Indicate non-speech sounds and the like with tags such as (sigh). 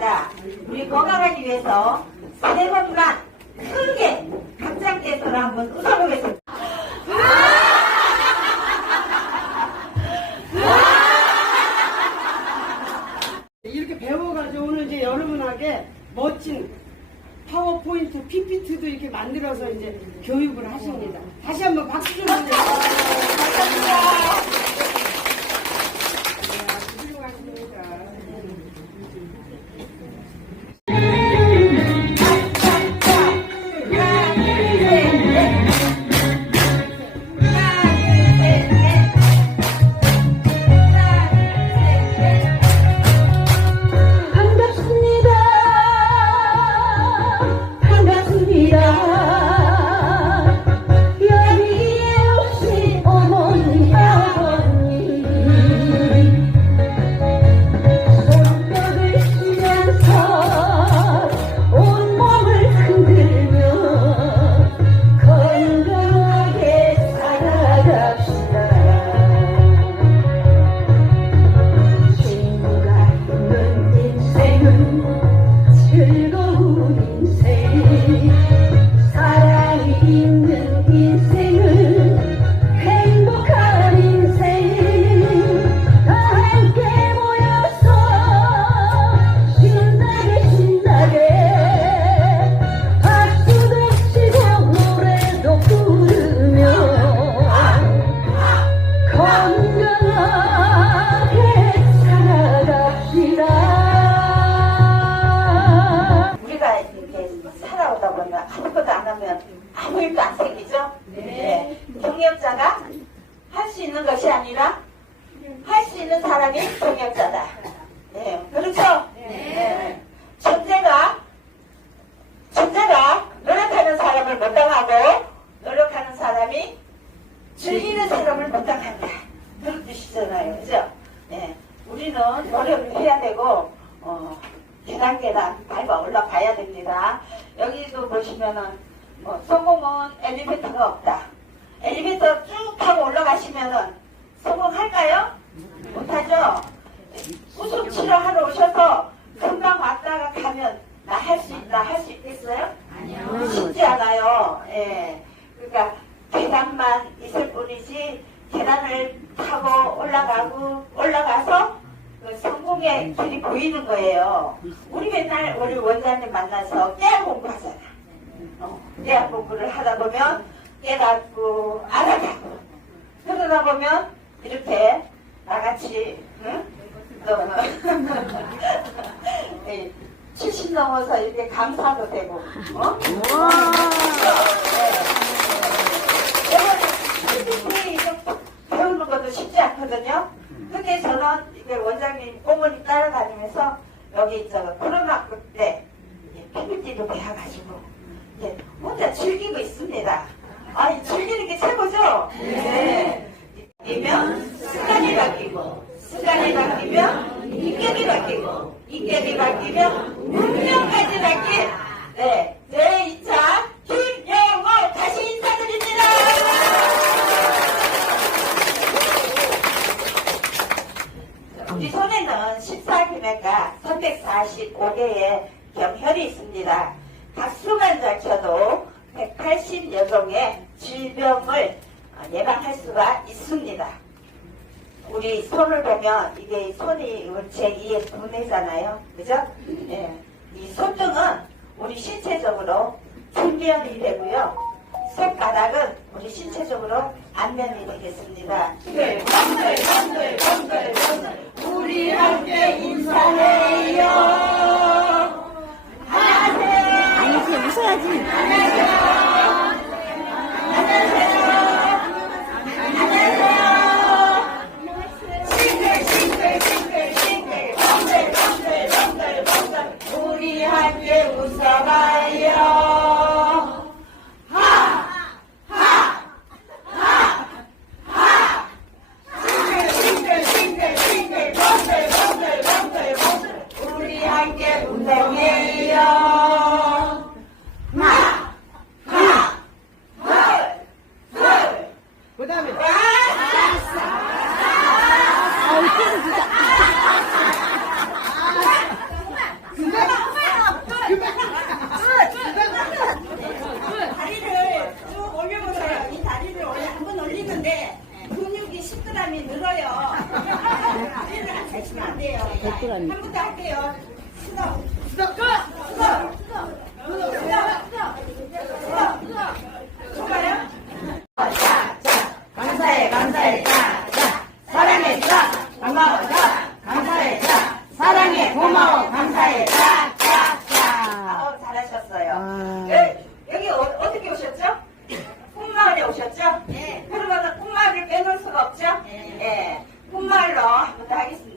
건강하기 위해서 세 번만 크게 각장께서를 한번 웃어보겠습니다. 이렇게 배워가지고 오늘 이제 여러분에게 멋진 파워포인트 PPT도 이렇게 만들어서 이제 교육을 하십니다. 다시 한번 박수 좀 주세요. 훌륭하십니다. 경력자가 할 수 있는 것이 아니라 할 수 있는 사람이 경력자다. 네. 그렇죠? 네. 존재가, 존재가 노력하는 사람을 못 당하고 노력하는 사람이 즐기는 사람을 못 당한다. 그런 뜻이잖아요. 그죠? 네. 우리는 노력을 해야 되고, 어, 계단 계단 밟아 올라가야 됩니다. 여기도 보시면은 뭐 성공은 엘리베이터가 없다. 엘리베이터 쭉 타고 올라가시면은 성공할까요? 못하죠? 우습 치료하러 오셔서 금방 왔다가 가면 나 할 수 있다 할 수 있겠어요? 아니요. 쉽지 않아요. 예. 그러니까 계단만 있을 뿐이지 계단을 타고 올라가고 올라가서 그 성공의 길이 보이는 거예요. 우리 맨날 우리 원장님 만나서 깨알 공부하잖아. 어, 깨알 공부를 하다 보면 깨닫고 알아가고 그러다 보면 이렇게 나같이 응? 또 (laughs) 70 넘어서 이렇게 감사도 되고 어? 네. 이거 배우는 것도 쉽지 않거든요. 근데 저는 이게 원장님 꼬문이 따라다니면서 여기 있잖아 코로나 그때 PPT도 배워가지고 이제 혼자 즐기고 있습니다. 아니 즐기는 게 최고죠? 네. 바뀌면 습관이 바뀌고 습관이 바뀌면 인격이 바뀌고 인격이 바뀌면 운명까지 바뀐 네, 제 2차 김영호 다시 인사드립니다. 우리 손에는 14금액과 345개의 경혈이 있습니다. 각수만 잡혀도 180여 종의 질병을 예방할 수가 있습니다. 우리 손을 보면 이게 손이 제2의 두뇌잖아요. 그죠? 예. 이 손등은 우리 신체적으로 뒷면이 되고요. 손바닥은 우리 신체적으로 안면이 되겠습니다. 네, 건들, 건들, 건들, 건들. 우리 함께 다리를 쭉 올려보세요. 이 다리를 원래 한번 올리는데 근육이 10g이 늘어요. 다리를 한 3시간 안 돼요. 한 100g. 번도 할게요. 수동. 수동. 수동. 수동. 수동. 수동. 예, 네, 홈말로 하겠습니다.